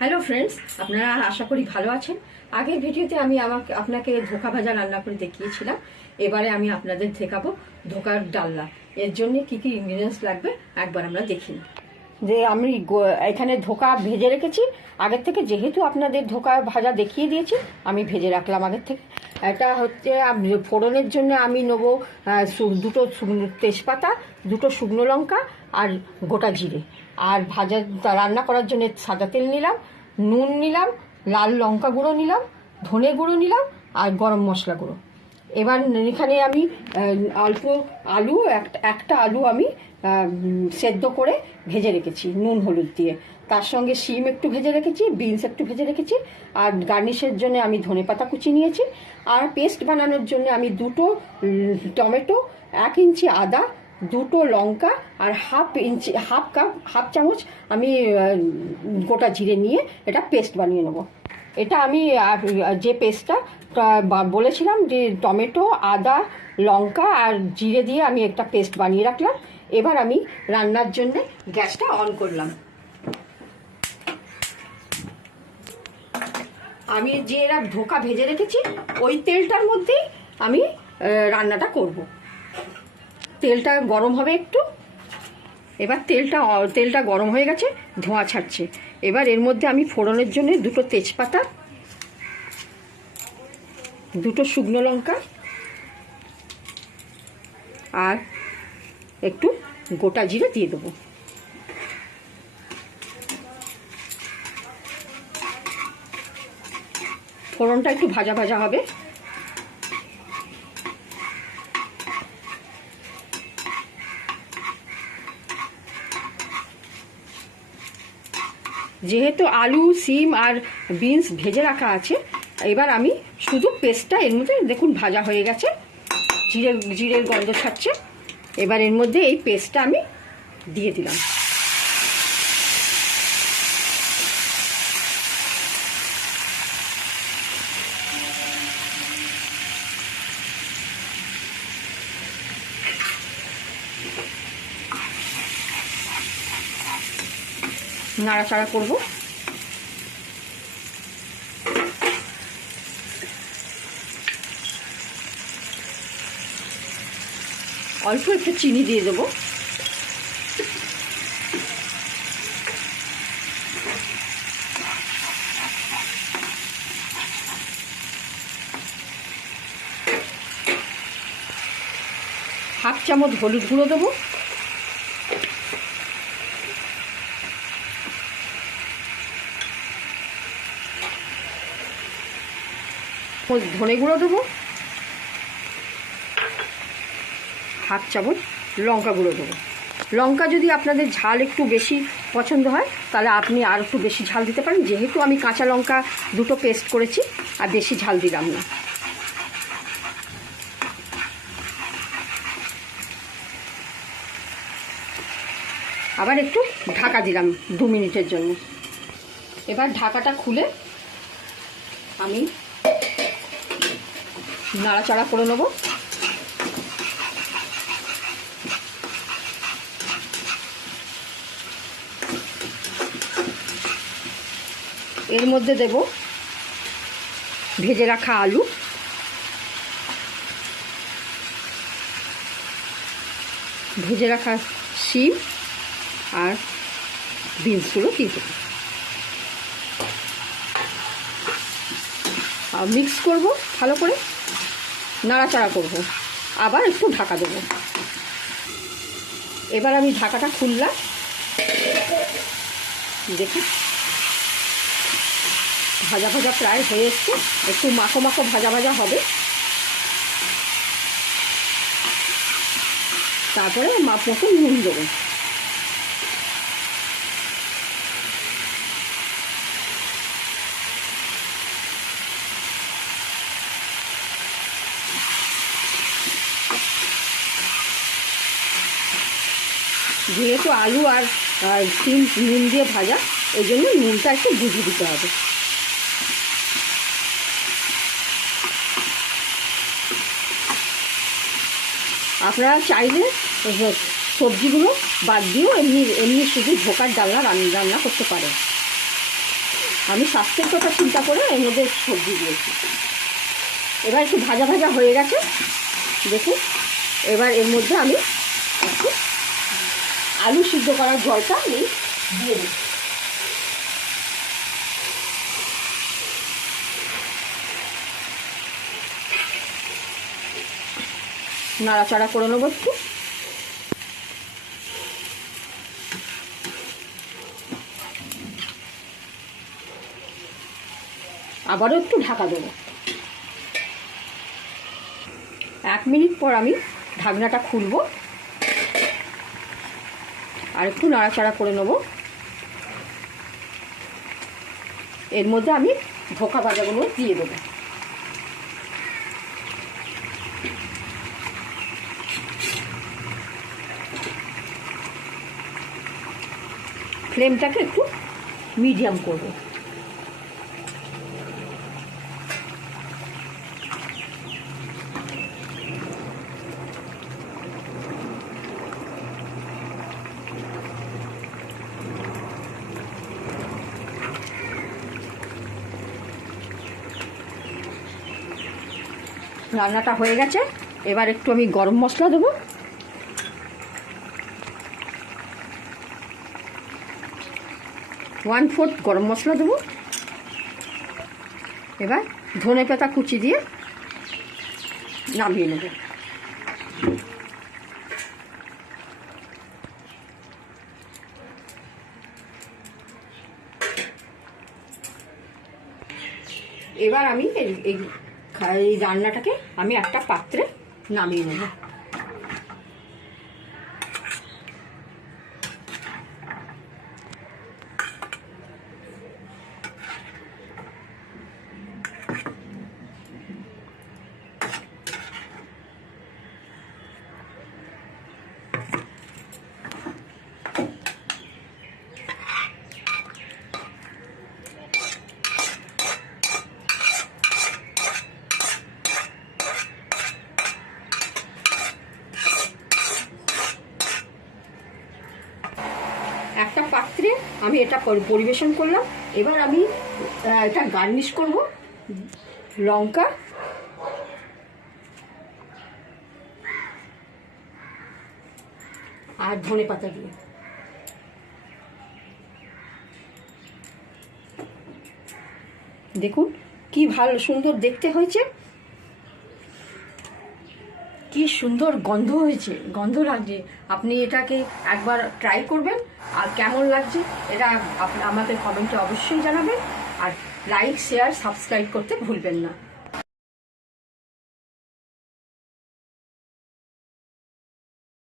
Hello friends, আপনারা আশা করি ভালো আছেন। আগের ভিডিওতে আমি আপনাকে ধোকা ভাজা রান্না করে দেখিয়েছিলাম। এবারে আমি আপনাদের দেখাবো ধোকার ডালনা। এর জন্য কি কি ইনগ্রিডিয়েন্টস লাগবে একবার আমরা দেখি। যে আমি এখানে ধোকা ভেজে রেখেছি আগের থেকে, যেহেতু আপনাদের ধোকা ভাজা দেখিয়ে দিয়েছি আমি ভেজে রাখলাম আগের থেকে। এটা হচ্ছে ফোড়নের জন্য আমি নেবো দুটো তেজপাতা, দুটো শুকনো লঙ্কা আর গোটা জিরে। আর ভাজা রান্না করার জন্য সাদা তেল নিলাম, নুন নিলাম, লাল লঙ্কা গুঁড়ো নিলাম, ধনে গুঁড়ো নিলাম আর গরম মশলা গুঁড়ো। এবার এখানে আমি অল্প আলু, একটা আলু আমি সেদ্ধ করে ভেজে রেখেছি নুন হলুদ দিয়ে। তার সঙ্গে শিম একটু ভেজে রেখেছি, বিনস একটু ভেজে রেখেছি। আর গার্নিশের জন্য আমি ধনেপাতা কুচি নিয়েছি। আর পেস্ট বানানোর জন্য আমি দুটো টমেটো, 1 ইঞ্চি আদা, দুটো লঙ্কা আর হাফ চামচ আমি গোটা জিরে নিয়ে এটা পেস্ট বানিয়ে নেব। এটা আমি যে পেস্টটা বলেছিলাম যে টমেটো, আদা, লঙ্কা আর জিরে দিয়ে আমি একটা পেস্ট বানিয়ে রাখলাম। এবার আমি রান্নার জন্য গ্যাসটা অন করলাম। আমি যে ধোকা ভেজে রেখেছি ওই তেলটার মধ্যেই আমি রান্নাটা করব। তেলটা গরম হবে একটু। এবার তেলটা গরম হয়ে গেছে, ধোঁয়া ছাড়ছে। এবার এর মধ্যে আমি ফোড়নের জন্য দুটো তেজপাতা, দুটো শুকনো লঙ্কা আর একটু গোটা জিরে দিয়ে দেবো। ফোড়নটা একটু ভাজা ভাজা হবে। যেহেতু আলু, সিম আর বিনস ভেজে রাখা আছে, এবার আমি শুধু পেস্টটা এর মধ্যে দেখুন ভাজা হয়ে গেছে, জিরের গন্ধ ছাড়ছে। এবার এর মধ্যে এই পেস্টটা আমি দিয়ে দিলাম। নাড়াচাড়া করব। অল্প একটু চিনি দিয়ে দেবো। হাফ চামচ হলুদ গুঁড়ো দেবো। ধনে গুঁড়ো দেবো। হাফ চামচ লঙ্কা গুঁড়ো দেবো। লঙ্কা যদি আপনাদের ঝাল একটু বেশি পছন্দ হয় তাহলে আপনি আর একটু বেশি ঝাল দিতে পারেন। যেহেতু আমি কাঁচা লঙ্কা দুটো পেস্ট করেছি আর বেশি ঝাল দিলাম না। আবার একটু ঢাকা দিলাম 2 মিনিটের জন্য। এবার ঢাকাটা খুলে আমি নাড়াচাড়া করে নেব। এর মধ্যে দেব ভেজে রাখা আলু, ভেজে রাখা শিম আর বিনসগুলো দিয়ে দেবো। মিক্স করব ভালো করে, নাড়াচাড়া করব, আবার একটু ঢাকা দেবো। এবার আমি ঢাকাটা খুললাম। দেখুন ভাজা ভাজা প্রায় হয়ে এসছে, একটু মাখো মাখো ভাজা ভাজা হবে। তারপরে মাপ মতো নুন দেবো। যেহেতু আলু আর সিম নুন দিয়ে ভাজা, ওই জন্য নুনটা একটু বুঝে দিতে হবে। আপনারা চাইলে সবজিগুলো বাদ দিয়েও এমনি শুধু ধোকার ডালনা রান্না করতে পারেন। আমি স্বাস্থ্যের কথা চিন্তা করে এর মধ্যে সবজি দিয়েছি। এবার একটু ভাজা ভাজা হয়ে গেছে দেখুন। এবার এর মধ্যে আমি একটু আলু সিদ্ধ করার জলটা আমি দিয়ে দিই। নাড়াচাড়া করে নেবো একটু। আবারও একটু ঢাকা দেবো। 1 মিনিট পর আমি ঢাকনাটা খুলবো আর একটু নাড়াচাড়া করে নেব। এর মধ্যে আমি ধোকা ভাজাগুলো দিয়ে দেবো। ফ্লেমটাকে একটু মিডিয়াম করব। রান্নাটা হয়ে গেছে। এবার একটু আমি গরম মশলা দেবো। ওয়ান ফোর্থ গরম মশলা দেবো। এবার ধনে পাতা কুচি দিয়ে নামিয়ে নেব। এবার আমি এই রান্নাটাকে আমি একটা পাত্রে নামিয়ে নেব। একটা পাত্রে আমি এটা পরিবেশন করলাম। এবার আমি এটা গার্নিশ করব লঙ্কা আর ধনে পাতা দিয়ে। দেখুন কি ভালো সুন্দর দেখতে হয়েছে, কি সুন্দর গন্ধ হয়েছে, গন্ধ লাগছে। আপনি এটাকে একবার ট্রাই করবেন আর কেমন লাগছে এটা আমাদের কমেন্টে অবশ্যই জানাবেন। আর লাইক শেয়ার সাবস্ক্রাইব করতে ভুলবেন না।